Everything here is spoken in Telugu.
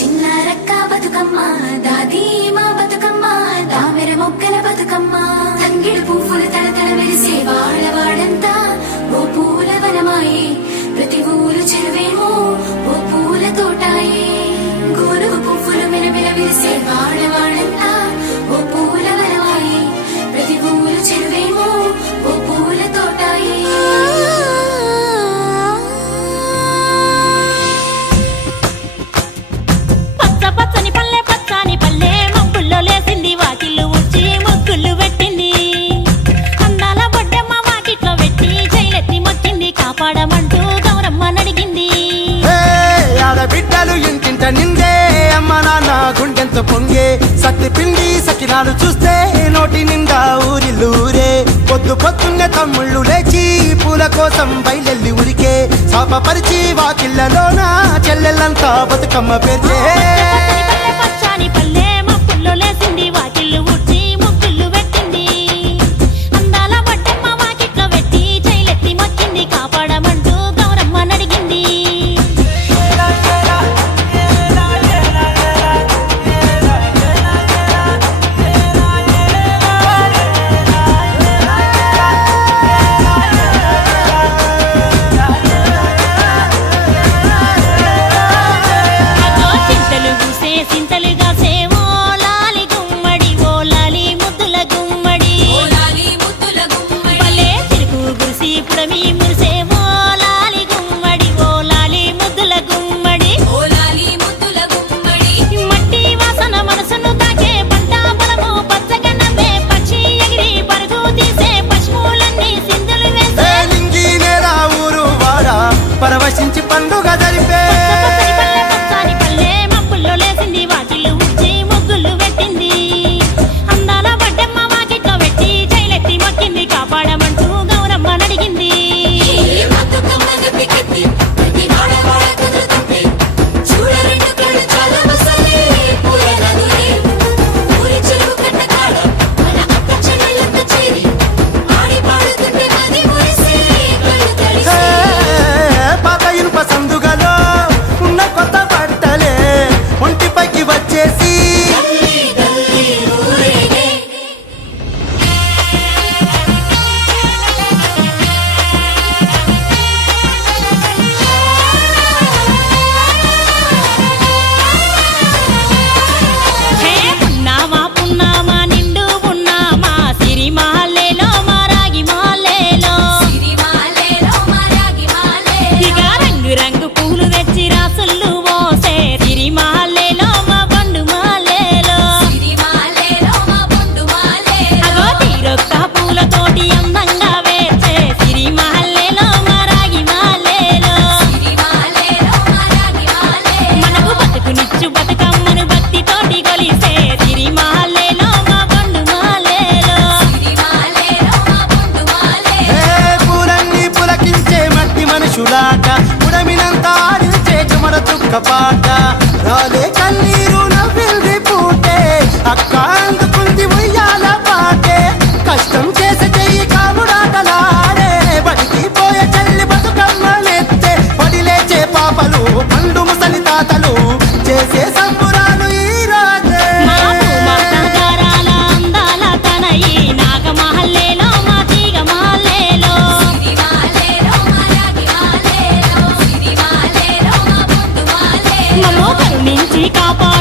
చిన్నారక్క బతుకమ్మ దాది మా బతుకమ్మ దామెర మొక్కల బతుకమ్మ తంగిడు పువ్వులు తడతడ మెరిసే వాడవాడంతా ఓ పూల వనమాయే ప్రతి ఊరు చెరువేమో ఓ పూల తోటాయే గోరువు పువ్వులు మెరమెర విరిసే వాడవాడంతా ఓ పూల వనమాయే ప్రతి ఊరు చెరువేమో ఓ పూల తోటాయే పచ్చని పల్లె పచ్చని పల్లె మబ్బుల్లో లేసింది వాకిళ్ళు ఊడ్చి ముగ్గులు పెట్టింది అందాల బొడ్డమ్మ వాకిట్లో పెట్టి జైలెత్తి మొక్కింది కాపాడమంటూ గౌరమ్మ నడిగింది ఆడబిడ్డలు ఇంటింట నిందే అమ్మ నాన్న గుండెంత పొంగే సత్తి పిండి సకినాలు చూస్తే నోటి నిండా ఊరిల్లూరే పొద్దు పొద్దున్నే తమ్ముళ్ళు లేచి పూల కోసం బయలెల్లి ఉరికే శాపపరిచి వాకిళ్ళలోన చెల్లెళ్ళంతా బతుకమ్మ పేర్చే పచ్చని పల్లె మబ్బుల్లో లేసింది వాకిళ్ళు ఊడ్చి ముగ్గులు పెట్టింది అందాల బొడ్డమ్మ వాకిట్లో పెట్టి జైలెత్తి మొక్కింది కాపాడమంటూ గౌరమ్మ నడిగింది చింతలుగా సేవో లాలి గుమ్మడి ఓ లాలి ముద్దుల గుమ్మడి భలే తిరుగు గురిసి పుడమి మురిసేవో లాలి గుమ్మడి ఓ లాలి ముద్దుల గుమ్మడి మట్టి వాసన మనసును తాకే పంట పొలము పచ్చగా నవ్వే పక్షి ఎగిరి పరుగు తీసే పశువులన్నీ సింధులు వేసే నింగి నేల ఊరు వాడ పరవశించి పండుగ జరిపే పచ్చని పల్లె మబ్బుల్లో లేసింది వాకిళ్ళు ఊడ్చి ముగ్గులు పెట్టింది అందాల బొడ్డమ్మ వాకిట్లో పెట్టి జైలెత్తి మొక్కింది కాపాడమంటూ గౌరమ్మ నడిగింది పాత ఇనుప సందుగలో ఉన్న కొత్త బట్టలే ఒంటిపైకి వచ్చేసి హే పున్నామా పున్నామా నిండు పున్నామా సిరి మహల్లేలో మా రాగి మహల్లేలో ఇక రంగు రంగు పూలు తెచ్చి రాసుళ్ళు మోసే సిరి మహల్లేలో మా బండు మహల్లేలో అగో తీరొక్క పూలతోటి అందంగా వేచే సిరి మహల్లేలో మా రాగి మహల్లేలో మనకు బతుకునిచ్చు బతుకమ్మను భక్తితోటి కొలిసే సిరి మహల్లేలో మా బండు మహల్లేలో పూలన్నీ పులకించే మట్టి మనుషులాట ఉడమినంతా ఆడించే చెమర చుక్క పాట రాలే కన్నీరు నవ్వింది పూటే అక్క అందుకుంది ఉయ్యాల పాటే కష్టం చేసే చెయ్యి కాముడాటలాడే బడికి పోయే చెల్లి బతుకమ్మనెత్తే పడి లేచే పాపలు పండు ముసలి తాతలు చేసే సంబురాలు ఈ రోజే మా భూమాతాగారాల అందాల తనయి నాగ మహల్లేలో మా తీగ మహల్లేలో మమ్మో కరుణించి కాపాడు